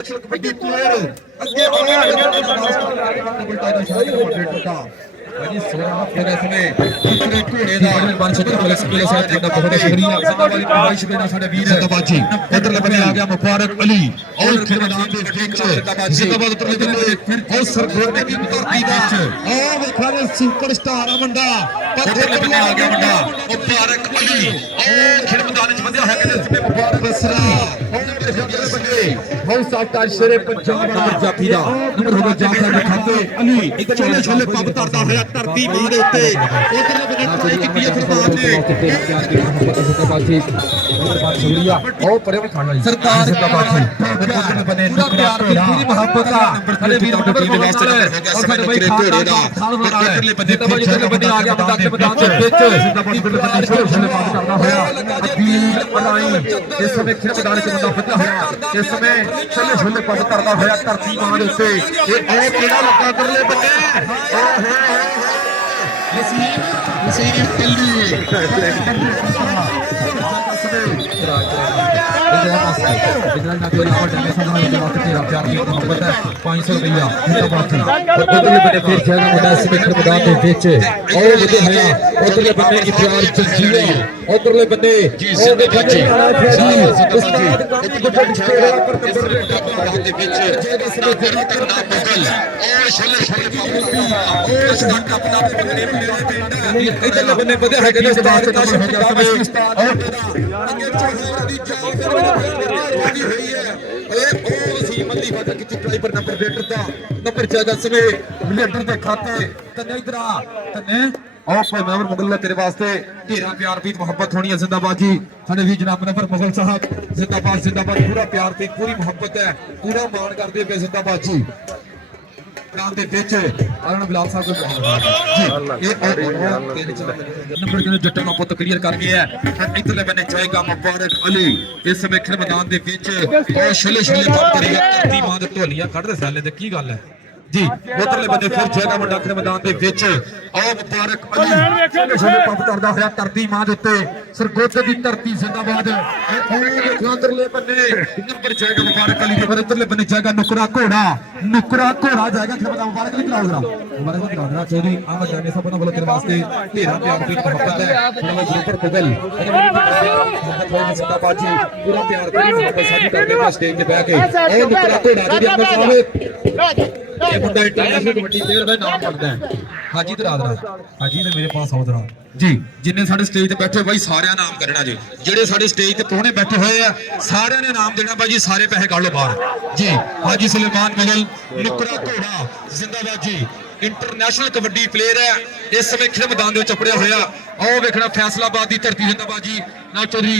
kabaddi player अगे उधरले बने आ गया मुबारक अली और मैदान दे विच जिंदाबाद उधरले बने और सरगोर ने की धरती विच और विखाने सुपरस्टार मुंडा उधरले बने आ गया मुंडा मुबारक अली और खेल मैदान च बंदिया है कि इसमें मुबारक बसरा और मेरे उधरले बने बहुत साफ्तार शेरे पंजाब नंबर जाफी दा नंबर होगा जाफर दे खाते अली छोले छोले पब तरदा होया धरती मां दे उत्ते उधरले बने ट्राई की है फरमान ने और परे में खाना सरकार जिंदाबाद उधरले बने पूरी मोहब्बत दा अरे वीर टीम वास्ते और साडे भाई घोड़े दा उधरले बने आ गया मैदान दे विच जिंदाबाद उधरले बने छोले छोले पब करदा होया अबील अलाई इस समय खेल मैदान च बंदा फत्ता होया इस समय छोले छोले पब करदा होया धरती मां दे उत्ते ये ओ केड़ा लगा उधरले बने नसीब दिल्ली उधरले बने नंबर ज्यादा समय लीडर के खाते मुगल तेरे वास्ते ढेरा प्यार प्रीत मोहब्बत होनी है जिंदाबाद जी साडे भी जनाब नंबर मुगल साहब जिंदाबाद जिंदाबाद पूरा प्यार प्रीत पूरी मोहब्बत है पूरा मान करते पे जिंदाबाद जी नाम दे विच अरुण बिलाल साहब को जी नंबर के जट्टा का पुत क्लियर कर गया है इधरले बने जाएगा मुबारक अली इस समय खेल मैदान दे विच और छले छले पब करेगा धरती मां दे ढोलियां कढदे साले ते की गल है जी उधरले बने फिर जाएगा मुंडा खेल मैदान दे विच और मुबारक अली छले छले पब करदा होया धरती मां दे उत्ते सरगोजे दी धरती जिंदाबाद उधरले बने नंबर जाएगा मुबारक अली दे उधरले बने जाएगा नुकरा घोड़ा जाएगा खेल मैदान मुबारक अली कराओ जरा चौधरी अहमद जाने सब बोलो तेरे वास्ते ढेरा प्यार प्रीत मोहब्बत है ग्रुपर पुगल जिंदाबाद जी पूरा प्यार प्रीत मोहब्बत साझी करके स्टेज पे बैठ के और नुकरा घोड़ा जी अंदर साहब ये मुंडा इंटरनेशनल कबड्डी प्लेयर का नाम पढ़दा है हाजी दरादरा हाजी ने मेरे पास आओ जरा जी जिन्ने साडे स्टेज ते बैठे भाई सारे नाम करना जी जेडे साडे स्टेज ते पहुंचे बैठे हुए हैं सारे ने नाम देना भाई जी सारे पैसे काढ लो बाहर जी हाजी सुलेमान मुगल नुकरा घोड़ा जिंदाबाद जी इंटरनेशनल कबड्डी प्लेयर है इस समय खेल मैदान दे चपड़िया होया आओ देखना फैसलाबाद दी धरती जिंदाबाद जी ना चौधरी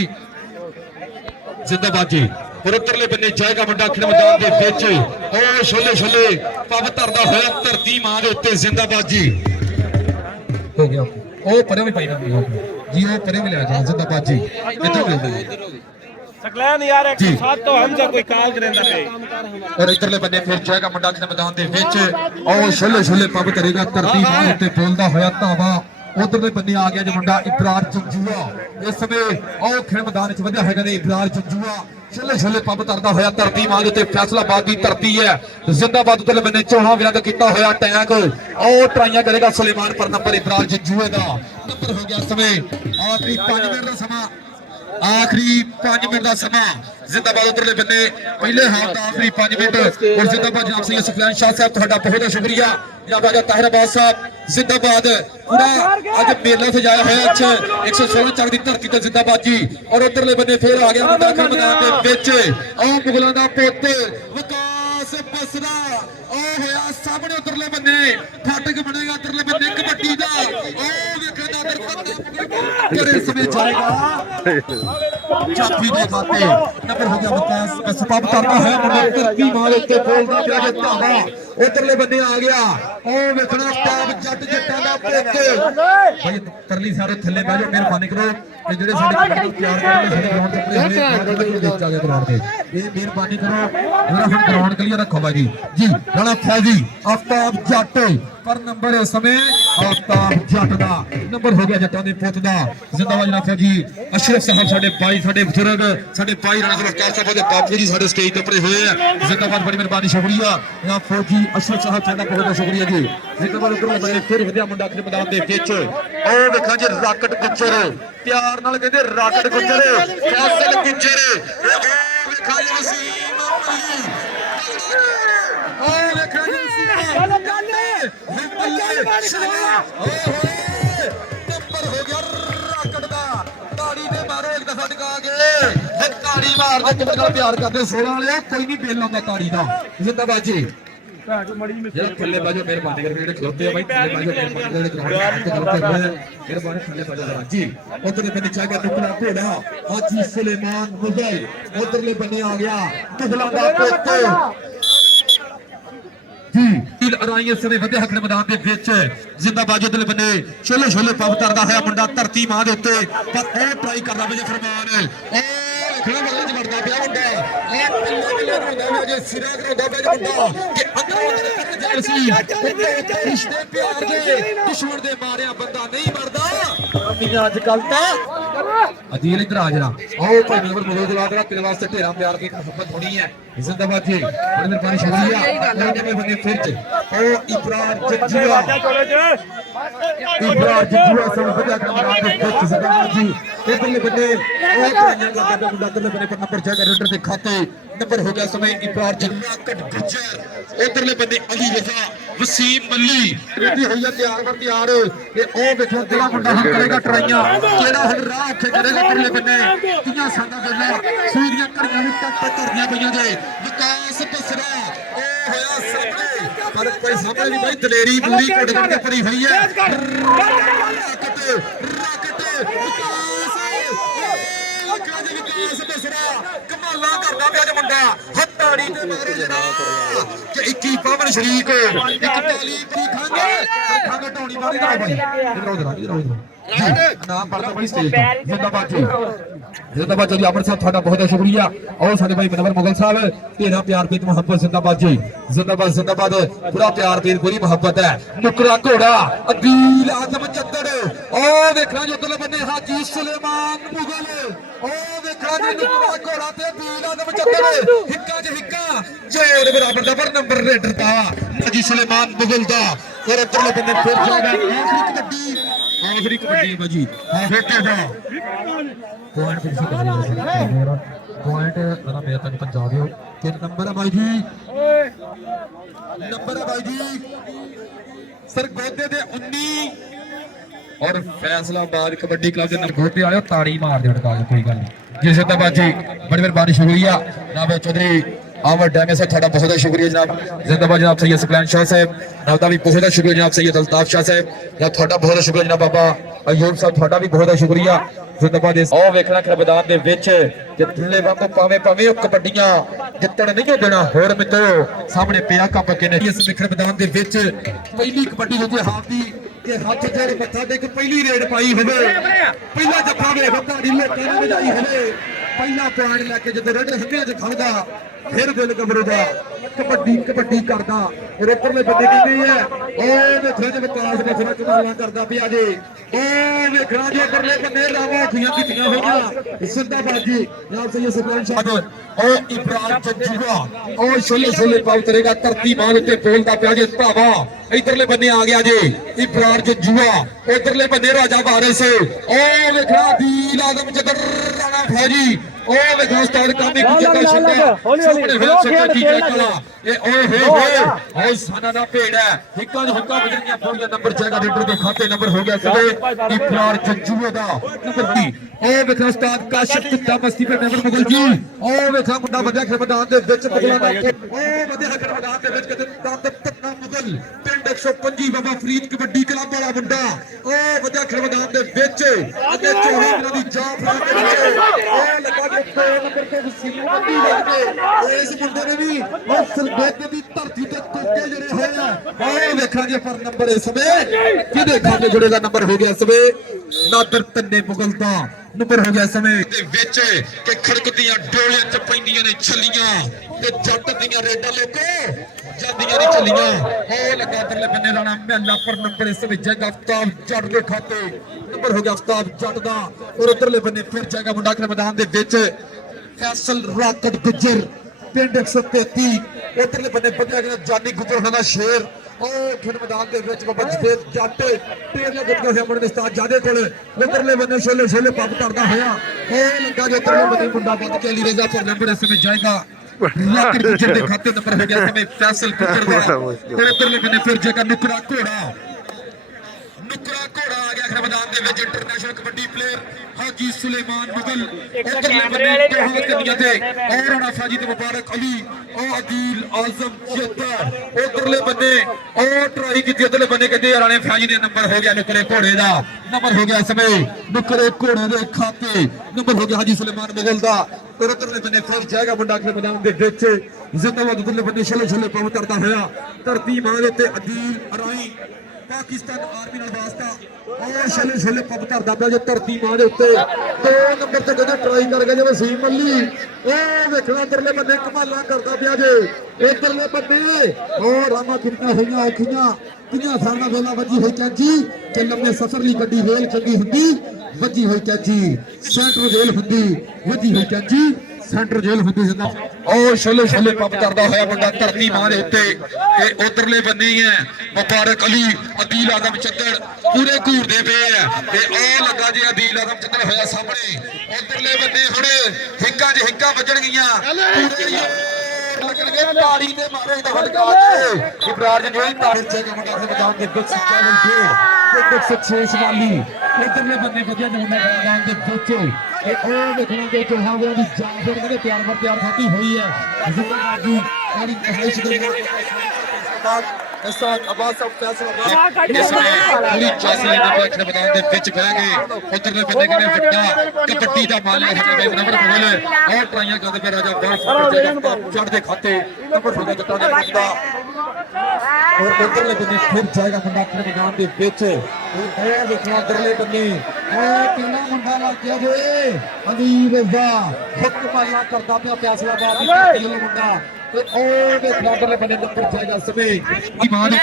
जिंदाबाद जी और उधरले बने जाएगा मुंडा खेल मैदान दे विच और छोले छोले पब तरदा होया धरती मां दे उत्ते जिंदाबाद जी हो गया ओ परे में पाईना जी ओ परे में ले जा जिंदाबाद जी इधर मिल दे सकलैन यार एक साथ तो हमसे कोई काल करेंदा पे और इधरले बने फिर जाएगा मुंडा खेल मैदान दे विच और छोले छोले पब करेगा धरती मां उत्ते बोलदा होया धावा उधरले बने आ गया जो मुंडा इब्रार जंजुआ इस समय और खेल मैदान च वधिया है कहंदे इब्रार जंजुआ छले छले पब तरदा होया धरती मां दे फैसलाबाद दी धरती है जिंदाबाद उधरले बने चौहां विराग कीता होया टैंक और ट्राइयां करेगा सुलेमान पर नंबर इब्रार जंजुए दा नंबर हो गया समय आखिरी 5 मिनट का समा आखिरी 5 मिनट का समा जिंदाबाद उधरले बने पहले हाफ का आखिरी 5 मिनट और जिंदाबाद जनाब सैयद सुफियान शाह साहब ਤੁਹਾਡਾ बहुत शुक्रिया जनाब आजा ताहिर अब्बास साहब जिंदाबाद पूरा आज मेला सजाया है अच्छा 116 चक दी धरती ते जिंदाबाद जी और उधरले बने फिर आ गया मुंडा खेल मैदान दे विच ओ मुगलां दा पुੱਤ विकास बसरा ओ होया सामने उधरले बने फाटक बनेगा उधरले बने कबड्डी दा ओ देखना अदर करे समय जाएगा चापी दे खाते नंबर हो गया विकास बस पब करना है मुंडा धरती मां दे उत्ते बोलदा पिया जे धावा ਉਧਰਲੇ ਬੰਨੇ ਆ ਗਿਆ ਉਹ ਵੇਖਣਾ ਸਟਾਪ ਜੱਟ ਜੱਟਾਂ ਦਾ ਪੁੱਤ ਭਾਈ ਤਰਲੀ ਸਾਰੇ ਥੱਲੇ ਬਹਿ ਜਾਓ ਮਿਹਰਬਾਨੀ ਕਰੋ ਤੇ ਜਿਹੜੇ ਸਾਡੇ ਪਿੰਡ ਨੂੰ ਪਿਆਰ ਕਰਦੇ ਸਾਡੇ ਗਰਾਊਂਡ ਤੇ ਪਲੇ ਹੋਏ ਦੇਖ ਆ ਗਿਆ ਗਰਾਊਂਡ ਤੇ ਇਹ ਮਿਹਰਬਾਨੀ ਕਰੋ ਜਿਹੜਾ ਹੁਣ ਗਰਾਊਂਡ ਕਲੀਅਰ ਰੱਖੋ ਬਾਜੀ ਜੀ ਰਾਣਾ ਫੈਜ਼ੀ ਆਫਤਾਬ ਜੱਟ ਪਰ ਨੰਬਰ ਇਸ ਸਮੇਂ ਆਫਤਾਬ ਜੱਟ ਦਾ ਨੰਬਰ ਹੋ ਗਿਆ ਜੱਟਾਂ ਦੇ ਪੁੱਤ ਦਾ ਜ਼ਿੰਦਾਬਾਦ ਜਨਾਬ ਫੈਜ਼ੀ ਅਸ਼ਰਫ ਸਾਹਿਬ ਸਾਡੇ ਭਾਈ ਸਾਡੇ ਬਜ਼ੁਰਗ ਸਾਡੇ ਭਾਈ ਰਾਣਾ ਅਫਤਾਬ ਸਾਹਿਬ ਦੇ ਬਾਪੂ ਜੀ ਸਾਡੇ ਸਟੇਜ ਤੇ ਉੱਪਰ ਹੋਏ ਆ ਜ਼ਿੰਦਾਬਾਦ ਬੜੀ ਮਿਹਰਬਾਨੀ ਸ਼ੁਕਰੀਆ ਜਨਾਬ ਫੌਜੀ ਅਸ਼ਰਫ ਸਾਹਿਬ ਤੁਹਾਡਾ ਬਹੁਤ ਬਹੁਤ ਸ਼ੁਕਰੀਆ ਜੀ ਜ਼ਿੰਦਾਬਾਦ ਉਧਰੋਂ ਬੜੇ ਫਿਰ ਵਧਿਆ ਮੁੰਡਾ ਅਖਰ ਮੈਦਾਨ ਦੇ ਵਿੱਚ ਉਹ ਵੇਖਾਂ ਜੀ ਰਾਕਟ ਗੁੱਜਰ ਪਿਆਰ ਨਾਲ ਕਹਿੰਦੇ ਰਾਕਟ ਗੁੱਜਰ ਫੈਸਲ ਗੁੱਜਰ ਉਹ ਵੇਖਾਂ ਜੀ ਵਸੀਮ ਉਹ ਵੇਖਾਂ ਜੀ ਵਸੀਮ ਨੰਬਰ ਹੋ ਗਿਆ ਰਾਕਟ ਦਾ ਤਾੜੀ ਦੇ ਮਾਰੋ ਇੱਕ ਦਫਾ ਟਿਕਾ ਕੇ ਜੇ ਤਾੜੀ ਮਾਰਦੇ ਕਿੰਨੇ ਨਾਲ ਪਿਆਰ ਕਰਦੇ 16 ਵਾਲਿਆ ਕੋਈ ਨਹੀਂ ਬੇਲ ਲਾਉਂਦਾ ਤਾੜੀ ਦਾ ਜ਼ਿੰਦਾਬਾਦ ਜੀ ਜਿਹੜਾ ਥੱਲੇ ਬਾਜੋ ਮਿਹਰਬਾਨੀ ਕਰਕੇ ਜਿਹੜੇ ਖਲੋਤੇ ਆ ਬਾਈ ਥੱਲੇ ਬਾਜੋ ਮਿਹਰਬਾਨੀ ਜਿਹੜੇ ਗਰਾਊਂਡ ਤੇ ਖਲੋਤੇ ਹੋਏ ਮਿਹਰਬਾਨੀ ਥੱਲੇ ਬਾਜੋ ਜਰਾ ਜੀ ਉਧਰਲੇ ਬੰਨੇ ਚਾਗਾ ਟੁਕੜਾ ਘੋੜਾ ਹਾਜੀ ਸੁਲੇਮਾਨ ਮੁਗਲ ਉਧਰਲੇ ਬੰਨੇ ਆ ਗਿਆ ਤੁਗਲਾ ਦਾ ਪੁੱਤ ਜੀ ਦਿਲ ਅਰਾਈਏ ਸਮੇਂ ਵਧੇ ਹੱਕ ਮੈਦਾਨ ਦੇ ਵਿੱਚ ਜ਼ਿੰਦਾਬਾਦ ਦਿਲ ਬੰਨੇ ਛੋਲੇ ਛੋਲੇ ਪੱਬ ਤਰਦਾ ਹੋਇਆ ਮੁੰਡਾ ਧਰਤੀ ਮਾਂ ਦੇ ਉੱਤੇ ਪਰ ਉਹ ਟਰਾਈ ਕਰਦਾ ਵਜੇ ਫਰਮਾਨ ਉਹ ਖੜਾ ਮਗਲੇ ਚ ਵੜਦਾ ਪਿਆ ਮੁੰਡਾ ਇਹ ਪਿੱਲਾ ਹੁੰਦਾ ਹੋਇਆ ਜੇ ਸਿਰਾ ਕਰਾਉਂਦਾ ਪਿਆ ਮੁੰਡਾ ਕਿ ਅੰਦਰੋਂ ਅੰਦਰ ਜੇਲ ਸੀ ਉੱਤੇ ਰਿਸ਼ਤੇ ਪਿਆਰ ਦੇ ਦੁਸ਼ਮਣ ਦੇ ਮਾਰਿਆ ਬੰਦਾ ਨਹੀਂ ਮਰਦਾ ਅਮੀਆਂ ਅੱਜ ਕੱਲ ਤਾਂ ਅਦੀਲ ਇਧਰ ਆ ਜਰਾ ਉਹ ਭਾਈ ਨੰਬਰ ਮੋਹ ਗੁਲਾ ਦਾ ਤੇਰੇ ਵਾਸਤੇ ਢੇਰਾ ਪਿਆਰ ਦੀ ਮੁਹੱਬਤ ਹੋਣੀ ਹੈ ਜ਼ਿੰਦਾਬਾਦ ਜੀ ਬੜੀ ਮਿਹਰਬਾਨੀ ਸ਼ੁਕਰੀਆ ਉਹਨੇ ਬੰਦੇ ਫਿਰ ਚ ਉਹ ਇਬਰਾਰ ਜੱਜੂਆ ਇਬਰਾਰ ਜੱਜੂਆ ਸਭ ਵਧਿਆ ਕਮਰਾ ਦੇ ਵਿੱਚ ਜ਼ਿੰਦਾਬਾਦ ਜੀ ਇਧਰਲੇ ਬੰਦੇ ਉਹ ਕਰਾਈਆਂ ਲੱਗਦਾ ਮੁੰਡਾ ਤੇ ਬੰਨੇ ਪਰ ਨੰਬਰ ਜਗ੍ਹਾ ਰੈਡਰ ਦੇ ਖਾਤੇ ਨੰਬਰ ਹੋ ਗਿਆ ਸਮੇਂ ਇਬਰਾਰ ਜੱਜੂਆ ਕਟ ਗੁੱਜਰ ਇਧਰਲੇ ਬੰਦੇ ਅਲੀ ਵਫਾ ਵਸੀਮ ਮੱਲੀ ਇਹਦੀ ਹੋਈ ਆ ਤਿਆਰ ਵਰ ਤਿਆਰ ਤੇ ਉਹ ਵੇਖੋ ਜਿਹੜਾ ਮੁੰਡਾ ਹੁਣ ਕਰੇਗਾ ਟਰਾਈਆਂ ਕਿਹੜਾ ਹੁਣ ਰਾਹ ਉੱਥੇ ਕਰੇਗਾ ਪਰਲੇ ਬੰਨੇ ਕਿੰਨਾ ਸਾਡਾ ਗੱਲਾਂ ਸੂਈਆਂ ਕੜੀਆਂ ਵੀ ਟੱਕ ਧਰਨੀਆਂ ਪਈਆਂ ਜੇ ਵਿਕਾਸ ਬਸਰਾ ਉਹ ਹੋਇਆ ਸਾਹਮਣੇ ਪਰ ਕੋਈ ਸਾਹਮਣੇ ਨਹੀਂ ਬਾਈ ਦਲੇਰੀ ਪੂਰੀ ਕੁੱਟ ਕੇ ਭਰੀ ਹੋਈ ਹੈ ਰਾਕਟ ਵਿਕਾਸ ਬਸਰਾ ਕਮਾਲਾਂ ਕਰਦਾ ਪਿਆ ਜੇ ਮੁੰਡਾ ਹੱਤਾੜੀ ਤੇ ਮਾਰੇ ਜਰਾ ਕਿ 21 ਪਵਨ ਸ਼ਰੀਕ ਇੱਕ ਤਾਲੀ ਦੀ ਖੰਗ ਢਾਉਣੀ ਮਾਰੀ ਦਾ ਬਾਈ ਇਧਰ ਨਾਮ ਪੜਦਾ ਬੜੀ ਸਟੇਜ ਜ਼ਿੰਦਾਬਾਦ ਜੀ ਜ਼ਿੰਦਾਬਾਦ ਜੀ ਅਮਰ ਸਾਹਿਬ ਤੁਹਾਡਾ ਬਹੁਤ ਬਹੁਤ ਸ਼ੁਕਰੀਆ ਔਰ ਸਾਡੇ ਭਾਈ ਮਨਵਰ ਮੁਗਲ ਸਾਹਿਬ ਤੇਰਾ ਪਿਆਰ ਪ੍ਰੀਤ ਮੁਹੱਬਤ ਜ਼ਿੰਦਾਬਾਦ ਜੀ ਜ਼ਿੰਦਾਬਾਦ ਜ਼ਿੰਦਾਬਾਦ ਪੂਰਾ ਪਿਆਰ ਪ੍ਰੀਤ ਪੂਰੀ ਮੁਹੱਬਤ ਹੈ ਨੁਕਰਾ ਘੋੜਾ ਅਦੀਲ ਆਜ਼ਮ ਚੱਦੜ ਉਹ ਵੇਖਣਾ ਜੋ ਉਧਰਲੇ ਬੰਨੇ ਹਾਜੀ ਸੁਲੇਮਾਨ ਮੁਗਲ ਉਹ ਵੇਖਣਾ ਜੀ ਨੁਕਰਾ ਘੋੜਾ ਤੇ ਅਦੀਲ ਆਜ਼ਮ ਚੱਦੜ ਹਿੱਕਾ ਚ ਹਿੱਕਾ ਜੋਰ ਬਰਾਬਰ ਦਾ ਪਰ ਨੰਬਰ ਰੇਡਰ ਦਾ ਹਾਜੀ ਸੁਲੇਮਾਨ ਮੁਗਲ ਦਾ ਔਰ ਉਧਰਲੇ ਬੰਨੇ ਫਿਰ ਜਾਏਗਾ ਆਖਰੀ ਕਬੱਡੀ ਬਾਜੀ ਫੇਟੇ ਦਾ ਪੁਆਇੰਟ ਫਿਰ ਪੁਆਇੰਟ ਮੇਰਾ ਤੱਕ ਪਹੁੰਚਾ ਦਿਓ ਤੇ ਨੰਬਰ ਹੈ ਬਾਈ ਜੀ ਨੰਬਰ ਹੈ ਬਾਈ ਜੀ ਸਰਗੋਦੇ ਦੇ 19 ਔਰ ਫੈਸਲਾਬਾਦ ਕਬੱਡੀ ਕਲੱਬ ਦੇ ਨਰਗੋਟੇ ਵਾਲਿਓ ਤਾੜੀ ਮਾਰ ਦਿਓ ਟਕਾ ਕੇ ਕੋਈ ਗੱਲ ਨਹੀਂ ਜੀ ਜ਼ਿੰਦਾਬਾਦ ਜੀ ਬੜੀ ਮਿਹਰਬਾਨੀ ਸ਼ੁਕਰੀਆ ਨਾਮ ਚੌਧਰੀ आवर डैमेज से थोड़ा बहुत शुक्रिया जनाब जिंदाबाद जनाब सैयद सुकैन शाह साहब नादा भी बहुत शुक्रिया जनाब सैयद अल्ताफ शाह साहब जनाब थोड़ा बहुत शुक्रिया जनाब बाबा अयूब साहब थोड़ा भी बहुत शुक्रिया जिंदाबाद ओ वेखना कि मैदान दे विच ते थल्ले वांगू पावे पावे ओ कबड्डियां जितण नहीं देना होर मित्रो सामने पिया कप के ने इस विखर मैदान दे विच पहली कबड्डी होती हाथ दी के हाथ जोड़ मत्था टेक पहली रेड पाई होवे पहला जफा वे ताड़ी लोकां ने वजाई होवे पहला पॉइंट लेके जदों रेड हिंदे च खड़दा फिर दिल घबरादा कबड्डी कबड्डी करदा और उपरले बंदे कहंदे है ओ देखो जे विकास बसरा कमाला करदा पिया जे ओ देखो जे उपरले बंदे रावां खियां कीतियां होईयां जिंदाबाद जी जनाब सैयद सुकैन शाह ओ इब्राहिम जज्जूआ ओ छोले छोले पाव करेगा धरती मां उत्ते बोलदा पिया जे भावा इधरले बंदे आ गया जे इब्राहिम जज्जूआ उधरले बंदे राजा वारिस ओ देखो दिल आजम जदर राणा फौजी ओ देखो उस्ताद कामी कुछ का शिंदा सामने हो सकता की कला ए ओए होए ओ साना ना भेड़ है हिक्का जो हुक्का बजरियां फौजियां नंबर जाएगा रेडर के खाते नंबर हो गया सवे इब्रार जज्जूए दा नंबर 3 ओ देखो उस्ताद काशिफ कुत्ता मस्ती पे नंबर मुगल जी ओ देखो मुंडा बजा के मैदान दे विच मुगला दा ओ बजा के मैदान दे विच किते दंद तन्ना मुगल पिंड 125 बाबा फरीद कबड्डी क्लब वाला मुंडा ओ बजा के मैदान दे विच अगे 24 दिनां दी जान फड़ा के ओ लगा के नंबर के वसीम बंदी लग के इस मुंडे ने भी सरगोदे दी धरती ते कोके जड़े ਹੋਇਆ ਉਹ ਵੇਖਾਂਗੇ ਪਰ ਨੰਬਰ ਇਸ ਸਮੇਂ ਕਿਹਦੇ ਖਾਤੇ ਜੁੜੇਗਾ ਨੰਬਰ ਹੋ ਗਿਆ ਇਸ ਸਮੇਂ ਨਾਦਰ ਤੰਨੇ ਮੁਗਲ ਦਾ ਨੰਬਰ ਹੋ ਗਿਆ ਇਸ ਸਮੇਂ ਦੇ ਵਿੱਚ ਕਿ ਖੜਕਦੀਆਂ ਡੋਲਿਆਂ ਚ ਪੈਂਦੀਆਂ ਨੇ ਛੱਲੀਆਂ ਤੇ ਜੱਟ ਦੀਆਂ ਰੇਡਾਂ ਲੋਕੋ ਜਾਂਦੀਆਂ ਨੇ ਛੱਲੀਆਂ ਉਹ ਲੱਗਾ ਤਰਲੇ ਬੰਨੇ ਰਾਣਾ ਮਹਿਲਾ ਪਰ ਨੰਬਰ ਇਸ ਵਿੱਚ ਜੱਗ ਅਫਤਾਬ ਜੱਟ ਦੇ ਖਾਤੇ ਨੰਬਰ ਹੋ ਗਿਆ ਅਫਤਾਬ ਜੱਟ ਦਾ ਔਰ ਉਧਰਲੇ ਬੰਨੇ ਫਿਰ ਜਾਏਗਾ ਮੁੰਡਾ ਕੇ ਮੈਦਾਨ ਦੇ ਵਿੱਚ ਫੈਸਲ ਰਾਕਟ ਗੁੱਜਰ ਪਿੰਡ 133 ਉਧਰਲੇ ਬੰਨੇ ਬੰਦਿਆ ਗਿਆ ਜਾਨੀ ਗੁੱਜਰ ਦਾ ਸ਼ੇਰ ਉਹ ਖੇਡ ਮੈਦਾਨ ਦੇ ਵਿੱਚ ਬਾਬਾ ਜਫੇਰ ਜੱਟ ਟੇਰੀਆਂ ਗੁੱਜਰ ਦੇ ਮੁੰਡੇ ਉਸਤਾਦ ਜਾਦੇ ਕੋਲ ਉਧਰਲੇ ਬੰਨੇ ਛੋਲੇ ਛੋਲੇ ਪੱਪ ਕਰਦਾ ਹੋਇਆ ਉਹ ਲੱਗਾ ਜੋ ਉਧਰਲੇ ਬੰਨੇ ਮੁੰਡਾ ਬੰਦ ਕੇ ਅਲੀ ਰਜ਼ਾ ਪਰ ਨੰਬਰ ਇਸ ਵਿੱਚ ਜਾਏਗਾ ਰਾਕਟ ਗੁੱਜਰ ਦੇ ਖਾਤੇ ਨੰਬਰ ਹੋ ਗਿਆ ਸਮੇਂ ਫੈਸਲ ਗੁੱਜਰ ਦਾ ਔਰ ਉਧਰਲੇ ਬੰਨੇ ਫਿਰ ਜੇਗਾ ਨੁਕਰਾ ਘੋੜਾ ਆ ਗਿਆ ਖੇਡ ਮੈਦਾਨ ਦੇ ਵਿੱਚ ਇੰਟਰਨੈਸ਼ਨਲ ਕਬੱਡੀ ਪਲੇਅਰ ਹਾਜੀ ਸੁਲੇਮਾਨ ਮੁਗਲ ਉਧਰਲੇ ਬੰਨੇ ਤੋਹਮਤ ਕਰਨੀਆਂ ਤੇ ਔਰ ਰਾਣਾ ਫਾਜੀ ਤੇ ਮੁਬਾਰਕ ਅਲੀ ਉਹ ਅਦੀਲ ਆਜ਼ਮ ਜੱਦਰ ਉਧਰਲੇ ਬੰਨੇ ਉਹ ਟਰਾਈ ਕੀਤੀ ਉਧਰਲੇ ਬੰਨੇ ਕਹਿੰਦੇ ਰਾਣੇ ਫਾਜੀ ਦੇ ਨੰਬਰ ਹੋ ਗਿਆ ਨੁਕਰੇ ਘੋੜੇ ਦਾ ਨੰਬਰ ਹੋ ਗਿਆ ਇਸ ਸਮੇਂ ਨੁਕਰੇ ਘੋੜੇ ਦੇ ਖਾਤੇ ਨੰਬਰ ਹੋ ਗਿਆ ਹਾਜੀ ਸੁਲੇਮਾਨ ਮੁਗਲ ਦਾ ਔਰ ਉਧਰਲੇ ਬੰਨੇ ਫਿਰ ਜਾਏਗਾ ਮੁੰਡਾ ਖੇਡ ਮੈਦਾਨ ਦੇ ਵਿੱਚ ਜ਼ਿੰਦਾਬਾਦ ਉਧਰਲੇ ਬੰਨੇ ਛੋਲੇ ਛੋਲੇ ਪਾਉ ਕਰਦਾ ਹੋਇਆ ਧਰਤੀ ਮਾਂ ਦੇ ਉੱਤੇ ਅਦੀਲ ਅਰਾਈ ਪਾਕਿਸਤਾਨ ਆਰਮੀ ਨਾਲ ਵਾਸਤਾ ਔਰ ਛੱਲੇ ਛੱਲੇ ਪੱਪ ਧਰਦਾ ਪਿਆ ਜੇ ਧਰਤੀ ਮਾਂ ਦੇ ਉੱਤੇ 2 ਨੰਬਰ ਤੇ ਕਹਿੰਦੇ ਟਰਾਈ ਕਰ ਗਿਆ ਜਿਵੇਂ ਸੀਮ ਮੱਲੀ ਉਹ ਵੇਖਣਾ ਇਧਰਲੇ ਬੰਦੇ ਕਮਾਲਾਂ ਕਰਦਾ ਪਿਆ ਜੇ ਇਧਰਲੇ ਬੰਦੇ ਉਹ ਰਾਮਾ ਕਿੰਨਾ ਹੋਈਆਂ ਔਖੀਆਂ ਕਿੰਨਾ ਸਾਰਨਾ ਵੇਲਾ ਵੱਜੀ ਹੋਈ ਕੈਂਚੀ ਕਿ ਲੰਮੇ ਸਫ਼ਰ ਲਈ ਗੱਡੀ ਵੇਲ ਚੰਗੀ ਹੁੰਦੀ ਵੱਜੀ ਹੋਈ ਕੈਂਚੀ ਸੈਂਟਰ ਜੇਲ੍ਹ ਹੁੰਦੀ ਵੱਜੀ ਹੋਈ ਕੈਂਚੀ ਸੈਂਟਰ ਜੇਲ੍ਹ ਹੁੰਦੀ ਜਿੰਦਾ ਉਹ ਛੋਲੇ ਛੋਲੇ ਪੱਪ ਕਰਦਾ ਹੋਇਆ ਮੁੰਡਾ ਧਰਤੀ ਮਾਂ ਦੇ ਉੱਤੇ ਇਹ ਉਧਰਲੇ ਬੰਨੇ ਹੀ ਹੈ ਮੁਬਾਰਕ ਅਲੀ ਅਦੀਲ ਆਜ਼ਮ ਚੱਦੜ ਪੂਰੇ ਘੂਰਦੇ ਪਏ ਆ ਤੇ ਉਹ ਲੱਗਾ ਜੇ ਅਦੀਲ ਆਜ਼ਮ ਚੱਦੜ ਹੋਇਆ ਸਾਹਮਣੇ ਉਧਰਲੇ ਬੰਨੇ ਹੁਣ ਹਿੱਕਾਂ 'ਚ ਹਿੱਕਾਂ ਵੱਜਣ ਗਈਆਂ ਪੂਰੇ ਲੱਗਣਗੇ ਤਾੜੀ ਦੇ ਮਾਰੇ ਦਾ ਹਲਕਾ ਚ ਇਬਰਾਰ ਜੀ ਤਾੜੀ ਚੈੱਕ ਮੁੰਡਾ ਦੇ ਮੈਦਾਨ ਦੇ ਵਿੱਚ ਚਾਵਲ ਤੇ 106 ਸਵਾਲੀ ਇਧਰਲੇ ਬੰਨੇ ਵਧੀਆ ਮੁੰਡਾ ਮੈਦਾਨ ਦੇ ਵਿੱਚ ਇਹ ਉਹ ਦੇਖਣਾ ਕਿ ਚੋਹਾਵਾਂ ਦੀ ਜਾਨ ਫਿਰ ਕਹਿੰਦੇ ਪਿਆਰ ਵਰ ਪਿਆਰ ਖਾਤੀ ਹੋਈ ਹੈ ਜ਼ਿੰਦਗੀ ਦੀ ਸਾਡੀ ਖਾਹਿਸ਼ ਦੇ ਐਸਾ ਆਵਾਜ਼ ਸਭ ਫੈਸਲਾ ਪੂਰੀ ਚਾਸਲੇ ਦੇ ਵਿੱਚ ਮੈਦਾਨ ਦੇ ਵਿੱਚ ਬਹਿ ਗਏ ਉਧਰਲੇ ਬੰਦੇ ਕਹਿੰਦੇ ਵੱਡਾ ਕਬੱਡੀ ਦਾ ਮਾਲਕ ਹੈ ਨੰਬਰ ਬੋਲ ਔਰ ਟਰਾਈਆਂ ਕਰਦੇ ਪਏ ਰਾਜਾ ਬਾਸ ਚੜ ਦੇ ਖਾਤੇ ਨੰਬਰ ਹੋ ਗਿਆ ਜੱਟਾਂ ਦੇ ਬੰਦਾ ਔਰ ਉਧਰਲੇ ਬੰਦੇ ਫਿਰ ਜਾਏਗਾ ਮੁੰਡਾ ਆਪਣੇ ਮੈਦਾਨ ਦੇ ਵਿੱਚ ਉਹ ਦੇਖਣਾ ਉਧਰਲੇ ਬੰਦੇ ਉਹ ਕਿੰਨਾ ਮੁੰਡਾ ਲੱਗ ਗਿਆ ਜੇ ਅਦੀਬ ਰਜ਼ਾ ਹੁਕਮਾਲਾ ਕਰਦਾ ਪਿਆ ਫੈਸਲਾਬਾਦ ਦੀ ਮੁੰਡਾ ਤੇ ਉਹ ਦੇਖਣਾ ਉਧਰਲੇ ਬੰਦੇ ਨੰਬਰ ਜਾਏਗਾ ਸਮੇਂ ਇਮਾਨ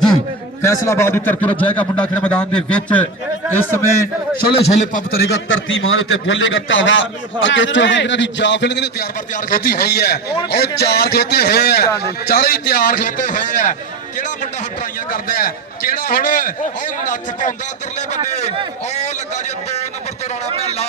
ਜੀ ਫੈਸਲਾਬਾਦ ਦੀ ਤਰਫ ਤੋਂ ਜਾਏਗਾ ਮੁੰਡਾ ਖੇਡ ਮੈਦਾਨ ਦੇ ਵਿੱਚ ਇਸ ਸਮੇਂ ਛੋਲੇ ਛੋਲੇ ਪੰਪ ਤਰੇਗਾ ਧਰਤੀ ਮਾਂ ਉੱਤੇ ਬੋਲੇਗਾ ਧਾਵਾ ਅੱਗੇ ਚੋਹਾਂ ਦੀ ਜਾ ਫਿਲਗ ਨੇ ਤਿਆਰ ਖੋਤੀ ਹੋਈ ਹੈ ਉਹ 4 ਖੋਤੇ ਹੋਏ ਆ ਚਾਰੇ ਹੀ ਤਿਆਰ ਖੋਤੇ ਹੋਏ ਆ ਕਿਹੜਾ ਮੁੰਡਾ ਹੁਣ ਟਰਾਈਆਂ ਕਰਦਾ ਹੈ ਕਿਹੜਾ ਹੁਣ ਉਹ ਨੱਥ ਪਾਉਂਦਾ ਉਧਰਲੇ ਬੰਦੇ ਉਹ ਲੱਗਾ ਜੇ 2 ਨੰਬਰ ਤੋਂ ਰਾਣਾ ਮਹਿਲਾ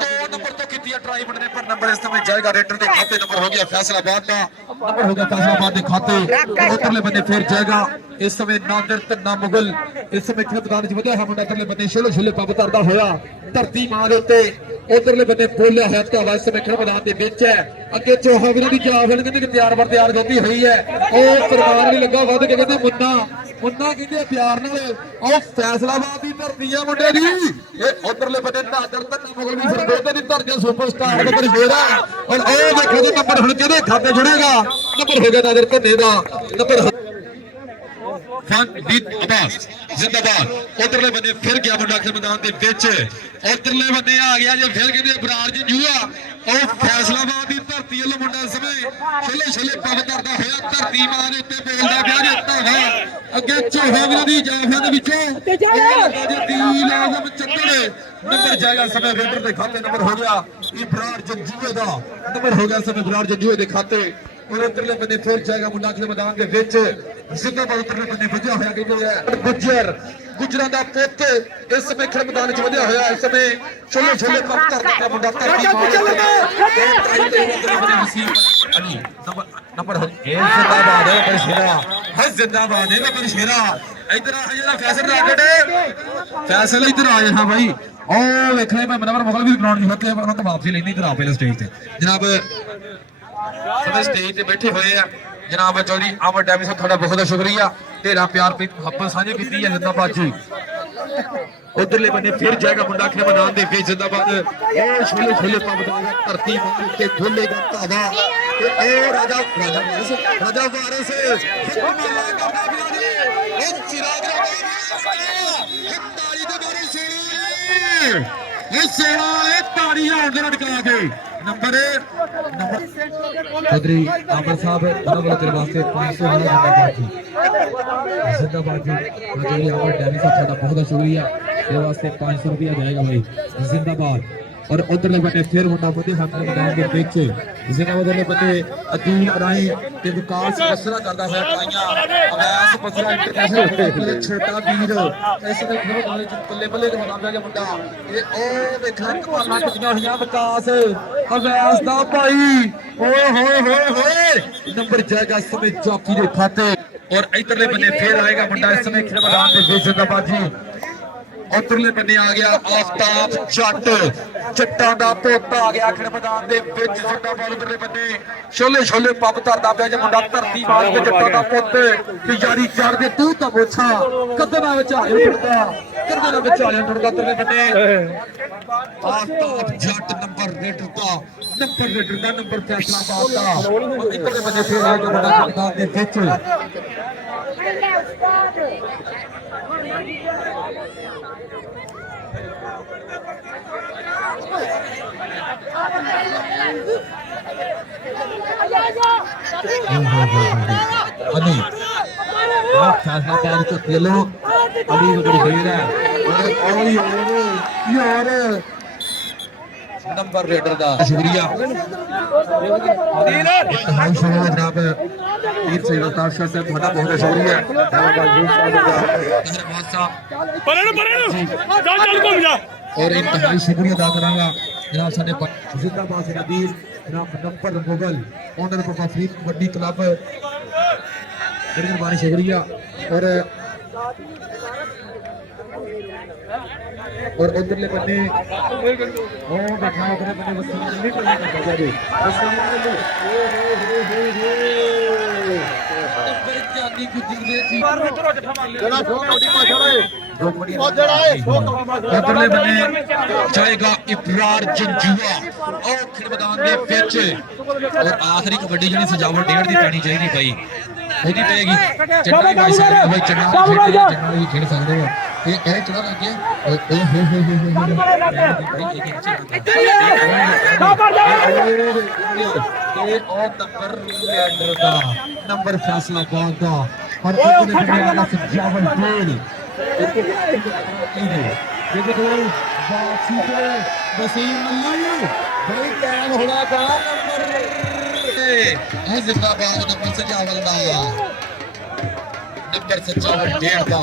2 ਨੰਬਰ ਤੋਂ ਕੀਤੀ ਆ ਟਰਾਈ ਮੁੰਡੇ ਨੇ ਪਰ ਨੰਬਰ ਇਸ ਸਮੇਂ ਜਾਏਗਾ ਰੇਡਰ ਦੇ ਖਾਤੇ ਨੰਬਰ ਹੋ ਗਿਆ ਫੈਸਲਾਬਾਦ ਦਾ ਨੰਬਰ ਹੋ ਗਿਆ ਫੈਸਲਾਬਾਦ ਦੇ ਖਾਤੇ ਉਧਰਲੇ ਬੰਦੇ ਫਿਰ ਜਾਏਗਾ ਇਸ ਸਮੇਂ ਨਾਦਰ ਤੰਨਾ ਮੁਗਲ ਇਸ ਸਮੇਂ ਖੇਡ ਮੈਦਾਨ ਵਿੱਚ ਵਧਿਆ ਹੈ ਮੁੰਡਾ ਉਧਰਲੇ ਬੰਦੇ ਛੋਲੇ ਛੋਲੇ ਪੱਬ ਧਰਦਾ ਹੋਇਆ ਧਰਤੀ ਮਾਂ ਦੇ ਉੱਤੇ ਉਧਰਲੇ ਬੰਦੇ ਬੋਲਿਆ ਹੈ ਧਾਵਾ ਇਸ ਸਮੇਂ ਖੇਡ ਮੈਦਾਨ ਦੇ ਵਿੱਚ ਹੈ ਅੱਗੇ ਚੋਹਾ ਵੀਰਾਂ ਦੀ ਜਾ ਫਿਰ ਕਹਿੰਦੇ ਕਿ ਤਿਆਰ ਗੋਤੀ ਹੋਈ ਹੈ ਉਹ ਸਰਕਾਰ ਨਹੀਂ ਲੱਗਾ ਵੱਧ ਕੇ ਕਹਿੰਦੇ ਮੁੰਨਾ ਕਹਿੰਦੇ ਪਿਆਰ ਨਾਲ ਉਹ ਫੈਸਲਾਬਾਦ ਦੀ ਧਰਤੀ ਆ ਮੁੰਡੇ ਦੀ ਇਹ ਉਧਰਲੇ ਬੰਦੇ ਨਾਦਰ ਤੰਨਾ ਮੁਗਲ ਵੀ ਸਰਦੋਦੇ ਦੀ ਧਰਤੀ ਸੁਪਰਸਟਾਰ ਦਾ ਬਰੇਰਾ ਔਰ ਉਹ ਦੇਖੋ ਜੀ ਨੰਬਰ ਹੁਣ ਕਿਹਦੇ ਖਾਤੇ ਜੁੜੇਗਾ ਨੰਬਰ ਹੋ ਗਿਆ ਨਾਦਰ ਤੰਨੇ ਦਾ ਨੰਬਰ ਫਨਦੀਪ ਅਬਾਸ ਜ਼ਿੰਦਾਬਾਦ ਉਧਰਲੇ ਬੰਦੇ ਫਿਰ ਗਿਆ ਮੁੰਡਾ ਖੇਡ ਮੈਦਾਨ ਦੇ ਵਿੱਚ ਉਧਰਲੇ ਬੰਦੇ ਆ ਗਿਆ ਜੇ ਫਿਰ ਕਹਿੰਦੇ ਬਰਾੜ ਜੰਜੂਆ ਉਹ ਫੈਸਲਾਬਾਦ ਦੀ ਧਰਤੀ ਵੱਲੋਂ ਮੁੰਡਾ ਸਮੇਂ ਛੋਲੇ ਛੋਲੇ ਪੱਬ ਕਰਦਾ ਹੋਇਆ ਧਰਤੀ ਮਾਂ ਦੇ ਉੱਤੇ ਬੋਲਦਾ ਪਿਆ ਜੇ ਧਾਵਾ ਅੱਗੇ ਚੋਹਾਂ ਵੀਰਾਂ ਦੀ ਜਾਫਿਆਂ ਦੇ ਵਿੱਚੋਂ ਦੀਲ ਆਜ਼ਮ ਚੱਦੜ ਨੰਬਰ ਜਾਏਗਾ ਸਮੇਂ ਰੇਡਰ ਦੇ ਖਾਤੇ ਨੰਬਰ ਹੋ ਗਿਆ ਇਬਰਾਰ ਜੰਜੂਏ ਦਾ ਨੰਬਰ ਹੋ ਗਿਆ ਸਮੇਂ ਇਬਰਾਰ ਜੰਜੂਏ ਦੇ ਖਾਤੇ ਔਰ ਉਧਰਲੇ ਬੰਦੇ ਫਿਰ ਜਾਏਗਾ ਮੁੰਡਾ ਖੇਡ ਮੈਦਾਨ ਦੇ ਵਿੱਚ ਜ਼ਿੰਦਾਬਾਦ ਉਧਰਲੇ ਬੰਦੇ ਵਧਿਆ ਹੋਇਆ ਕਹਿੰਦੇ ਗੁਜਰਾਂ ਦਾ ਪੁੱਤ ਇਸ ਸਮੇਂ ਖੇਡ ਮੈਦਾਨ ਵਿੱਚ ਵਧਿਆ ਹੋਇਆ ਇਸ ਸਮੇਂ ਛੋਲੇ ਛੋਲੇ ਪੰਪ ਕਰਦਾ ਮੁੰਡਾ ਧਰਤੀ ਅਲੀ ਨੰਬਰ ਇਹ ਜ਼ਿੰਦਾਬਾਦ ਹੈ ਬਸ਼ੇਰਾ ਹੈ ਜ਼ਿੰਦਾਬਾਦ ਹੈ ਬਸ਼ੇਰਾ ਇਧਰ ਆ ਜਿਹੜਾ ਫੈਸਲ ਰਾਕਟ ਫੈਸਲ ਇਧਰ ਆ ਹਾਂ ਭਾਈ ਉਹ ਵੇਖਣੇ ਮੈਂ ਮਨਵਰ ਮੁਗਲ ਵੀ ਗਰਾਊਂਡ ਨਹੀਂ ਹੁੰਦੇ ਉਹਨਾਂ ਤੋਂ ਵਾਪਸੀ ਲੈਣੀ ਇਧਰ ਆ ਪਹਿਲੇ ਸਟੇਜ ਤੇ ਜਨਾਬ ਸਭ ਸਟੇਜ ਤੇ ਬੈਠੇ ਹੋਏ ਆ ਜਨਾਬ ਚੌਧਰੀ ਅਮਰ ਡੈਮੀ ਸਾਹਿਬ ਤੁਹਾਡਾ ਬਹੁਤ ਬਹੁਤ ਸ਼ੁਕਰੀਆ ਢੇਰਾ ਪਿਆਰ ਮੁਹੱਬਤ ਸਾਂਝੀ ਕੀਤੀ ਹੈ ਜ਼ਿੰਦਾਬਾਦ ਜੀ ਉਧਰਲੇ ਬੰਨੇ ਫਿਰ ਜਾਏਗਾ ਮੁੰਡਾ ਖੇਡ ਮੈਦਾਨ ਦੇ ਵਿੱਚ ਜਿੰਦਾਬਾਦ ਉਹ ਛੋਲੇ ਛੋਲੇ ਪੰਪ ਦੇਗਾ ਧਰਤੀ ਮਾਰ ਕੇ ਖੋਲੇਗਾ ਧਾਵਾ ਤੇ ਉਹ ਰਾਜਾ ਵਾਰਿਸ ਹੁਕਮਾਲਾ ਕਰਦਾ ਬਿਆਨੀ ਉਹ ਚਿਰਾਗ ਇਹ ਤਾੜੀ ਦੇ ਬਾਰੇ ਸੋਣਾ ਇਹ ਸੋਣਾ ਇਹ ਤਾੜੀਆਂ ਹੁੰਦੇ ਨੇ ਟਕਾ ਕੇ ਨੰਬਰ ਚੌਧਰੀ ਆਮਰ ਸਾਹਿਬ ਉਹਨਾਂ ਵੱਲੋਂ ਤੇਰੇ ਵਾਸਤੇ 500 ਵਾਲਾ ਜਿੰਦਾਬਾਦ ਜੀ ਜਿਹੜੀ ਆਮਰ ਡੈਨੀ ਸਾਹਿਬ ਸਾਡਾ ਬਹੁਤ ਸ਼ੁਕਰੀਆ ਤੇਰੇ ਵਾਸਤੇ 500 ਰੁਪਇਆ ਜਾਏਗਾ ਭਾਈ ਜਿੰਦਾਬਾਦ और उधरले बने फिर मुंडा मोदी हम मैदान के बीच जिन्हें उधरले बने अदील राही ते विकास बसरा करदा होया टाइयां अवैस बसरा इंटरनेशनल छोटा वीर इस वे खेल वाले बल्ले बल्ले दे मुकाबले के मुंडा ये ओ देखा कमाना कितनी होया विकास अवैस दा भाई ओए होए होए होए नंबर जाएगा इस समय चौकी दे खाते और इधरले बने फिर आएगा मुंडा इस समय खेल मैदान दे बीच जिंदाबाद जी उधरले बने आ गया आफ्ताब जट जट्टां दा पोता आ गया आखिर मैदान दे विच जिंदाबाद उधरले बने छोले छोले पब धरदा पिया जे मुंडा धरती मार के जट्टां दा पुੱਤ कि यारी चढ़ दे तू तां बोछा कदना विच आया टुरदा कदना विच आया टुरदा उधरले बने आफ्ताब जट नंबर रेडर दा नंबर फैसलाबाद दा और इधरले बने फिर आ गया मुंडा मैदान दे विच फैसलाबाद तो खेलो अली बड़ी खेल है यार नंबर रेडर दा शुक्रिया जनाब वीर सैयद अल्ताफ शाह साहब ਤੁਹਾਡਾ ਬਹੁਤ शुक्रिया और इंतहाई शुक्रिया अदा करांगा जनाब साडे जिंदाबाद नबीर जनाब नंबर मुगल ओनर बाबा फरीद कबड्डी क्लब बड़ी मेहरबानी शुक्रिया और उधरले बन्ने ओ बैठा उधरले बन्ने वसीम नहीं करता जी नंबर जानी की दिले थी जरा छोटी माशाल्लाह उधरले बन्ने जाएगा इब्रार जंजुआ और खेल मैदान दे विच और आखिरी कबड्डी जिहड़ी सजावट डेढ़ दी पैनी चाहिदी भाई ਉਹਦੀ ਪੈਗੀ ਚੰਨਾ ਭਾਈ ਸਾਹਿਬ ਭਾਈ ਚੰਨਾ ਵੀ ਖੇਡ ਸਕਦੇ ਹੋ ਇਹ ਚੜਾ ਲੱਗੇ ਓਏ ਹੋ ਇਹ ਉਹ ਨੰਬਰ ਲੈਂਡਰ ਦਾ ਨੰਬਰ ਫੈਸਲਾਬਾਦ ਦਾ ਔਰ ਉਹਦੇ ਨਾਲ ਸਜਾਵਟ ਗੋਲ देखो वापसी पे वसीम मल्लू भाई टैग होना का नंबर जिंदाबाद नंबर सजावल दा नंबर सजावल डेढ़ दा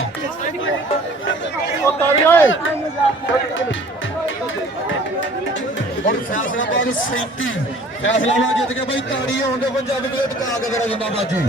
और फैसलाबाद 37 फैसलाबाद जीत गया भाई ताड़ी होने पंजाब के टका के करो जिंदाबाद जी